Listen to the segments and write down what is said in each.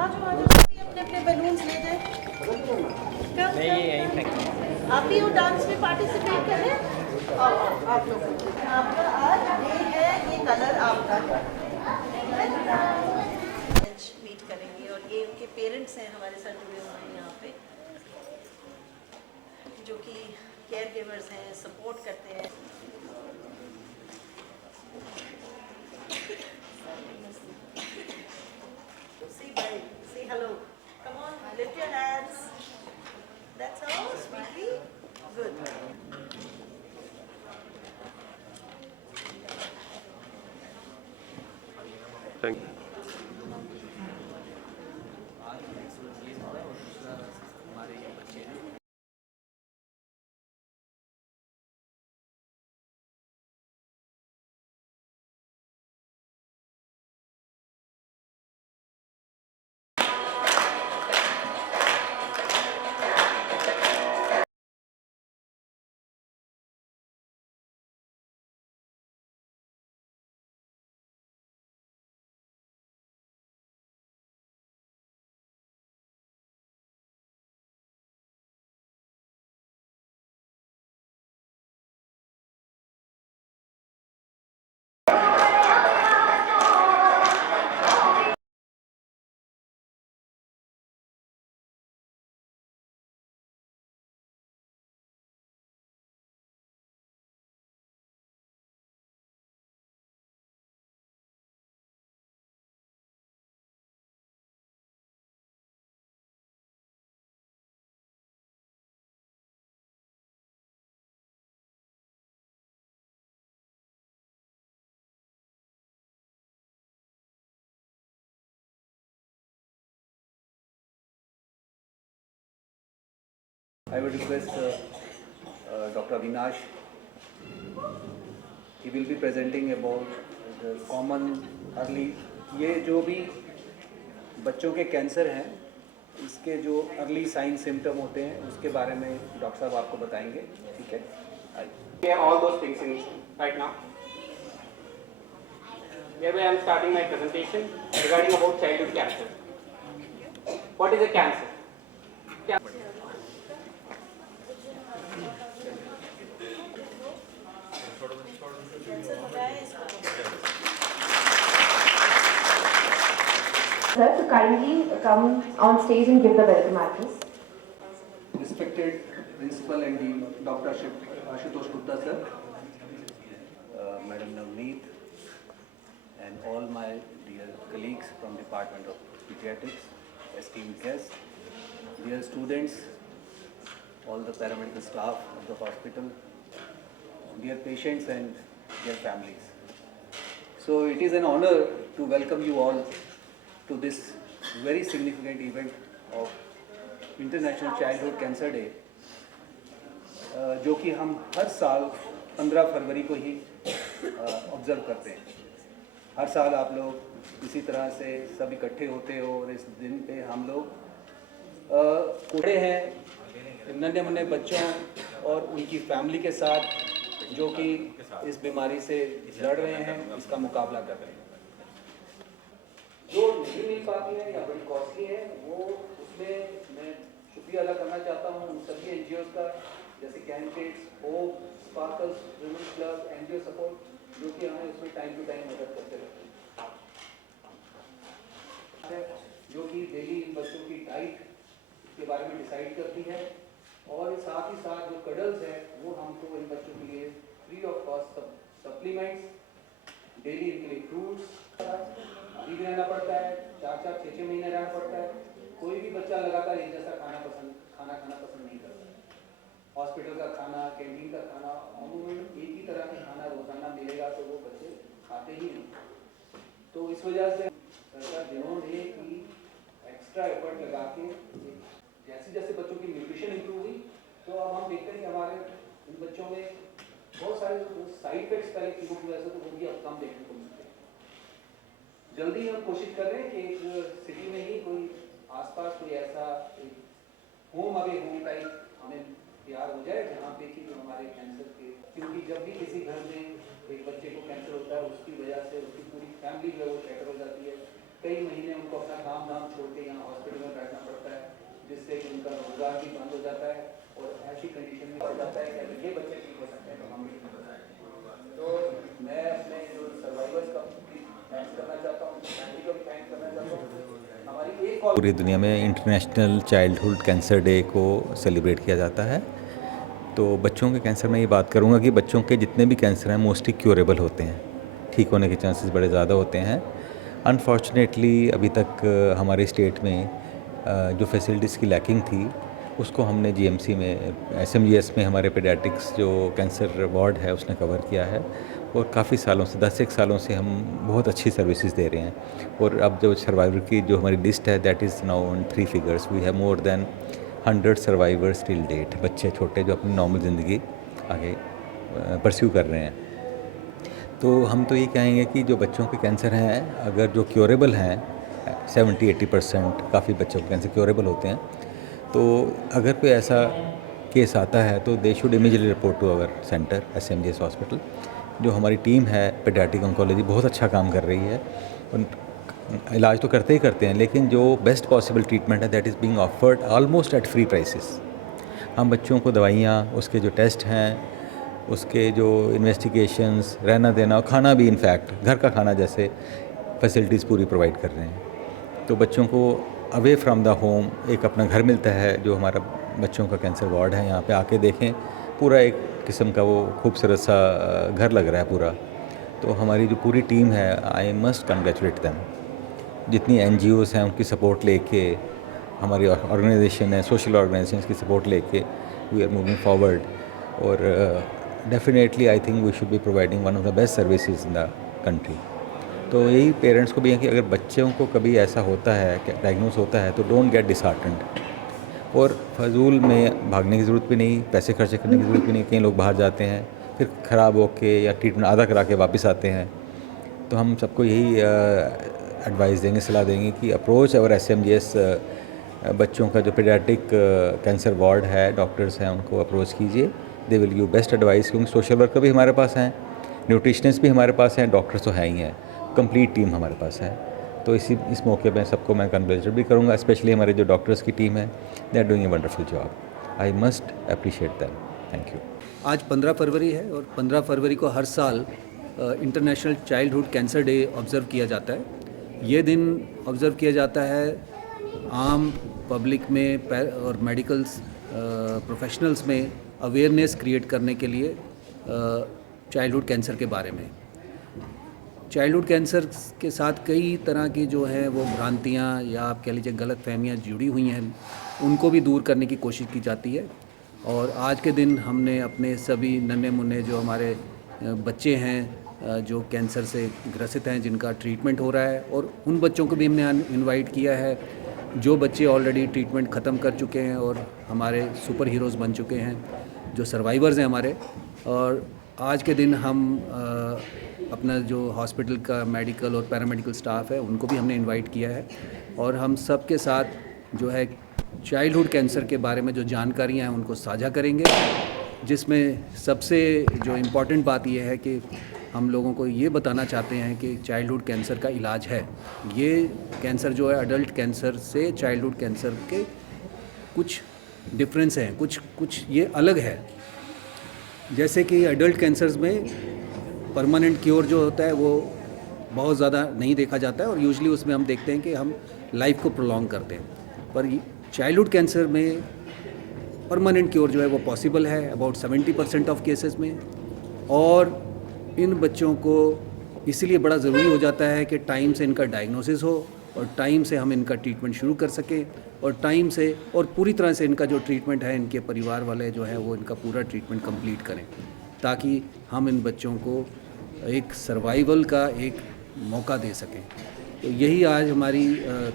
आज सभी अपने अपने बैलून्स ले जाए। कब नहीं, ये यहीं फेंक। आप भी वो डांस में पार्टिसिपेट करें। आओ आप लोग, आपका आज डे है, ये कलर आपका मीट करेंगे। और ये उनके पेरेंट्स हैं हमारे साथ जुड़े हुए हैं यहाँ पे, जो कि केयर गिवर्स हैं, सपोर्ट करते हैं। Say hello. Come on, lift your hands. That's all, sweetly. Good. Thank you. I would request Dr. Avinash. He will be presenting about the common early, ये जो भी बच्चों के कैंसर हैं, इसके जो अर्ली साइन सिम्टम होते हैं उसके बारे में डॉक्टर साहब आपको बताएंगे। ठीक है, आइए। All those things in right now. Hereby I am starting my presentation regarding about childhood cancer. What is a cancer? Sir, to kindly come on stage and give the welcome address. Respected Principal and Dean Dr. Ashutosh Gupta sir, Madam Navneet, and all my dear colleagues from Department of Pediatrics, esteemed guests, dear students, all the paramedical staff of the hospital, dear patients and their families. So it is an honor to welcome you all to this very significant event of International Childhood Cancer Day, जो कि हम हर साल 15 फरवरी को ही observe करते हैं। हर साल आप लोग इसी तरह से सब इकट्ठे होते हो और इस दिन पे हम लोग खड़े हैं नन्हे मुन्ने बच्चों और उनकी फैमिली के साथ, जो कि इस बीमारी से लड़ रहे हैं, इसका मुकाबला कर रहे हैं। जो नहीं मिल पाती है या बड़ी कॉस्टली है, वो उसमें मैं शुक्रिया अदा करना चाहता हूँ उन सभी एनजीओ का, जैसे candidates, Hope, Sparkles, women's club, NGO support, जो कि हमें उसमें टाइम टू टाइम मदद करते रहते हैं, जो कि डेली इन बच्चों की डाइट के बारे में डिसाइड करती है। और साथ ही साथ जो कडल्स है वो हमको इन बच्चों के लिए free of cost supplements, daily इनके लिए फ्रूट्स अभी भी रहना पड़ता है, 4-4, 6-6 महीने रहना पड़ता है। कोई भी बच्चा लगातार एक जैसा खाना खाना पसंद नहीं करता। हॉस्पिटल का खाना, कैंटीन का खाना, अमूमन एक ही तरह का खाना रोजाना मिलेगा तो वो बच्चे खाते ही नहीं। तो इस वजह से सरकार जिन्होंने कि एक्स्ट्रा एफर्ट लगा के जैसे जैसे बच्चों की न्यूट्रिशन इंप्रूव हुई, तो अब हम देखते हैं कि हमारे इन बच्चों में बहुत सारे साइड इफेक्ट्स पहले कीमो की वजह से तो वो भी अब कम देखने को मिलते हैं। जल्दी हम कोशिश कर रहे हैं कि एक सिटी में ही कोई आसपास कोई ऐसा होम अवे होम टाइप हमें तैयार हो जाए, जहाँ पे कि जो हमारे कैंसर के, क्योंकि जब भी किसी घर में एक बच्चे को कैंसर होता है उसकी वजह से उसकी पूरी फैमिली जो है वो शैटर हो जाती है। कई महीने उनको अपना काम धाम छोड़ के यहाँ हॉस्पिटल में बैठना पड़ता है, जिससे कि उनका रोजगार भी बंद हो जाता है और ऐसी कंडीशन में हो जाता है कि अगर ये बच्चे ठीक हो सकते हैं तो हम भी ठीक हो सकते हैं। तो मैं अपने जो सर्वाइवर्स का थैंक्स करना चाहता हूँ, फैमिली को भी थैंक्स करना चाहता हूँ। हमारी एक और पूरी दुनिया में इंटरनेशनल चाइल्डहुड कैंसर डे को सेलिब्रेट किया जाता है। तो बच्चों के कैंसर में ये बात करूँगा कि बच्चों के जितने भी कैंसर हैं मोस्टली क्योरेबल होते हैं, ठीक होने के चांसेस बड़े ज़्यादा होते हैं। अनफॉर्चुनेटली अभी तक हमारे स्टेट में जो फैसिलिटीज़ की लैकिंग थी उसको हमने जीएमसी में, एसएमजीएस में हमारे पेडियाट्रिक्स जो कैंसर वार्ड है उसने कवर किया है और काफ़ी सालों से 10 एक सालों से हम बहुत अच्छी सर्विसेज दे रहे हैं। और अब जो सर्वाइवर की जो हमारी लिस्ट है that is now on 3 figures. We have more than 100 survivors till date, बच्चे छोटे जो अपनी नॉर्मल ज़िंदगी आगे परस्यू कर रहे हैं। तो हम तो ये कहेंगे कि जो बच्चों के कैंसर हैं अगर जो क्योरेबल हैं 70-80% काफ़ी बच्चों के कैंसर क्योरेबल होते हैं। तो अगर कोई ऐसा केस आता है तो they should immediately report to our centre SMGS hospital. जो हमारी टीम है पेडियाट्रिक ऑन्कोलॉजी बहुत अच्छा काम कर रही है। उन इलाज तो करते ही करते हैं लेकिन जो बेस्ट पॉसिबल ट्रीटमेंट है that is being offered almost at free prices. हम बच्चों को दवाइयाँ, उसके जो टेस्ट हैं, उसके जो इन्वेस्टिगेशंस, रहना देना और खाना भी इनफैक्ट घर का खाना जैसे फैसिलिटीज़ पूरी प्रोवाइड कर रहे हैं। तो बच्चों को अवे फ्रॉम द होम एक अपना घर मिलता है जो हमारा बच्चों का कैंसर वार्ड है। यहाँ पे आके देखें, पूरा एक किस्म का वो खूबसूरत सा घर लग रहा है पूरा। तो हमारी जो पूरी टीम है आई मस्ट कंग्रेचुलेट देम। जितनी एनजीओज़ हैं उनकी सपोर्ट लेके, हमारी ऑर्गेनाइजेशन है, सोशल ऑर्गेनाइजेशन की सपोर्ट लेके वी आर मूविंग फॉरवर्ड। और definitely I think we should be providing one of the best services in the country. तो यही पेरेंट्स को भी है कि अगर बच्चों को कभी ऐसा होता है कि डायग्नोस होता है तो डोंट गेट डिसहार्टेंड और फजूल में भागने की ज़रूरत भी नहीं, पैसे खर्च करने की ज़रूरत भी नहीं। कई लोग बाहर जाते हैं फिर ख़राब होके या ट्रीटमेंट आधा करा के वापस आते हैं। तो हम सबको यही एडवाइस देंगे, सलाह देंगे कि अप्रोच और एसएमजीएस बच्चों का जो पेडियाट्रिक कैंसर वार्ड है, डॉक्टर्स हैं, उनको अप्रोच कीजिए। They will give best advice, क्योंकि सोशल वर्कर भी हमारे पास हैं, न्यूट्रिशनिस्ट भी हमारे पास हैं, डॉक्टर्स तो हैं ही हैं, कंप्लीट टीम हमारे पास है। तो इस मौके पे सबको मैं कंग्रेचुलेट भी करूँगा, स्पेशली हमारे जो डॉक्टर्स की टीम है, they are doing a wonderful job. I must appreciate them. Thank you. आज 15 फरवरी है और 15 फरवरी को हर साल international childhood cancer day observe किया जाता है। ये दिन ऑब्ज़र्व किया जाता है आम पब्लिक में और मेडिकल्स प्रोफेशनल्स में अवेयरनेस क्रिएट करने के लिए चाइल्डहुड कैंसर के बारे में। चाइल्डहुड कैंसर के साथ कई तरह की जो है वो भ्रांतियाँ या आप कह लीजिए गलत फहमियाँ जुड़ी हुई हैं, उनको भी दूर करने की कोशिश की जाती है। और आज के दिन हमने अपने सभी नन्हे मुन्ने जो हमारे बच्चे हैं जो कैंसर से ग्रसित हैं, जिनका ट्रीटमेंट हो रहा है, और उन बच्चों को भी हमने इनवाइट किया है जो बच्चे ऑलरेडी ट्रीटमेंट ख़त्म कर चुके हैं और हमारे सुपर हीरोज़ बन चुके हैं, जो सर्वाइवर्स हैं हमारे। और आज के दिन हम अपना जो हॉस्पिटल का मेडिकल और पैरामेडिकल स्टाफ है उनको भी हमने इनवाइट किया है और हम सब के साथ जो है चाइल्डहुड कैंसर के बारे में जो जानकारियाँ हैं उनको साझा करेंगे, जिसमें सबसे जो इम्पॉर्टेंट बात यह है कि हम लोगों को ये बताना चाहते हैं कि चाइल्डहुड कैंसर का इलाज है। ये कैंसर जो है अडल्ट कैंसर से चाइल्डहुड कैंसर के कुछ डिफरेंस हैं, कुछ ये अलग है। जैसे कि अडल्ट कैंसर्स में परमानेंट क्योर जो होता है वो बहुत ज़्यादा नहीं देखा जाता है और यूजुअली उसमें हम देखते हैं कि हम लाइफ को प्रोलॉन्ग करते हैं, पर चाइल्डहुड कैंसर में परमानेंट क्योर जो है वो पॉसिबल है अबाउट 70% ऑफ केसेस में। और इन बच्चों को इसीलिए बड़ा ज़रूरी हो जाता है कि टाइम से इनका डायग्नोसिस हो और टाइम से हम इनका ट्रीटमेंट शुरू कर सकें और टाइम से और पूरी तरह से इनका जो ट्रीटमेंट है, इनके परिवार वाले जो है वो इनका पूरा ट्रीटमेंट कंप्लीट करें, ताकि हम इन बच्चों को एक सर्वाइवल का एक मौका दे सकें। तो यही आज हमारी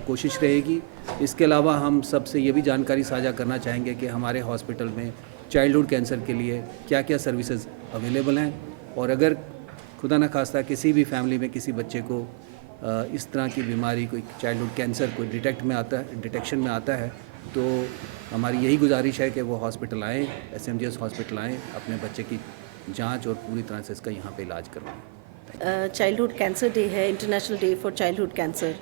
कोशिश रहेगी। इसके अलावा हम सबसे ये भी जानकारी साझा करना चाहेंगे कि हमारे हॉस्पिटल में चाइल्डहुड कैंसर के लिए क्या क्या सर्विसेज अवेलेबल हैं, और अगर खुदा न खास्ता किसी भी फैमिली में किसी बच्चे को इस तरह की बीमारी, कोई चाइल्डहुड कैंसर कोई डिटेक्शन में आता है, तो हमारी यही गुजारिश है कि वो हॉस्पिटल आएँ, एसएमजीएस हॉस्पिटल आएँ, अपने बच्चे की जांच और पूरी तरह से इसका यहाँ पे इलाज करवाएं। चाइल्डहुड कैंसर डे है, international day for childhood cancer.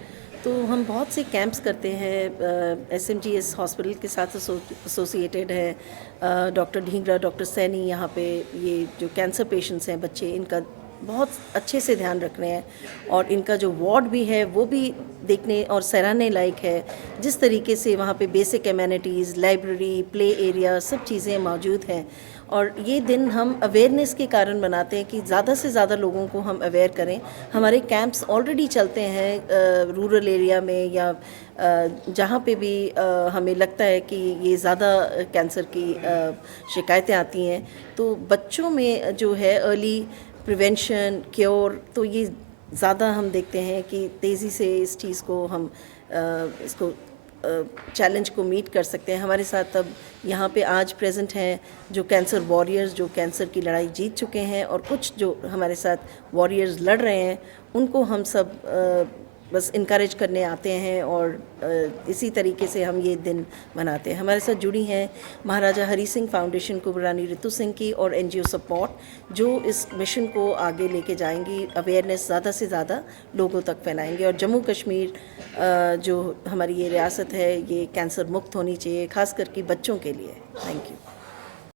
तो हम बहुत से कैंप्स करते हैं, SMGS हॉस्पिटल के साथ एसोसिएटेड है। डॉक्टर ढींगरा, डॉक्टर सैनी यहाँ पे ये जो कैंसर पेशेंट्स हैं बच्चे, इनका बहुत अच्छे से ध्यान रख रहे हैं और इनका जो वार्ड भी है वो भी देखने और सराहने लायक है। जिस तरीके से वहाँ पे basic amenities, library, play area, सब चीज़ें मौजूद हैं। और ये दिन हम अवेयरनेस के कारण बनाते हैं कि ज़्यादा से ज़्यादा लोगों को हम अवेयर करें। हमारे कैंप्स ऑलरेडी चलते हैं रूरल एरिया में या जहाँ पे भी हमें लगता है कि ये ज़्यादा कैंसर की शिकायतें आती हैं, तो बच्चों में जो है अर्ली प्रिवेंशन, क्योर, तो ये ज़्यादा हम देखते हैं कि तेज़ी से इस चीज़ को हम इसको चैलेंज को मीट कर सकते हैं। हमारे साथ अब यहाँ पे आज प्रेजेंट हैं जो कैंसर वॉरियर्स, जो कैंसर की लड़ाई जीत चुके हैं, और कुछ जो हमारे साथ वॉरियर्स लड़ रहे हैं, उनको हम सब बस इनकरेज करने आते हैं और इसी तरीके से हम ये दिन मनाते हैं। हमारे साथ जुड़ी हैं महाराजा हरी सिंह फाउंडेशन कुबरानी रितु सिंह की और NGO सपोर्ट, जो इस मिशन को आगे लेके जाएंगी, अवेयरनेस ज़्यादा से ज़्यादा लोगों तक फैलाएंगे। और जम्मू कश्मीर जो हमारी ये रियासत है, ये कैंसर मुक्त होनी चाहिए, खास करके बच्चों के लिए। Thank you.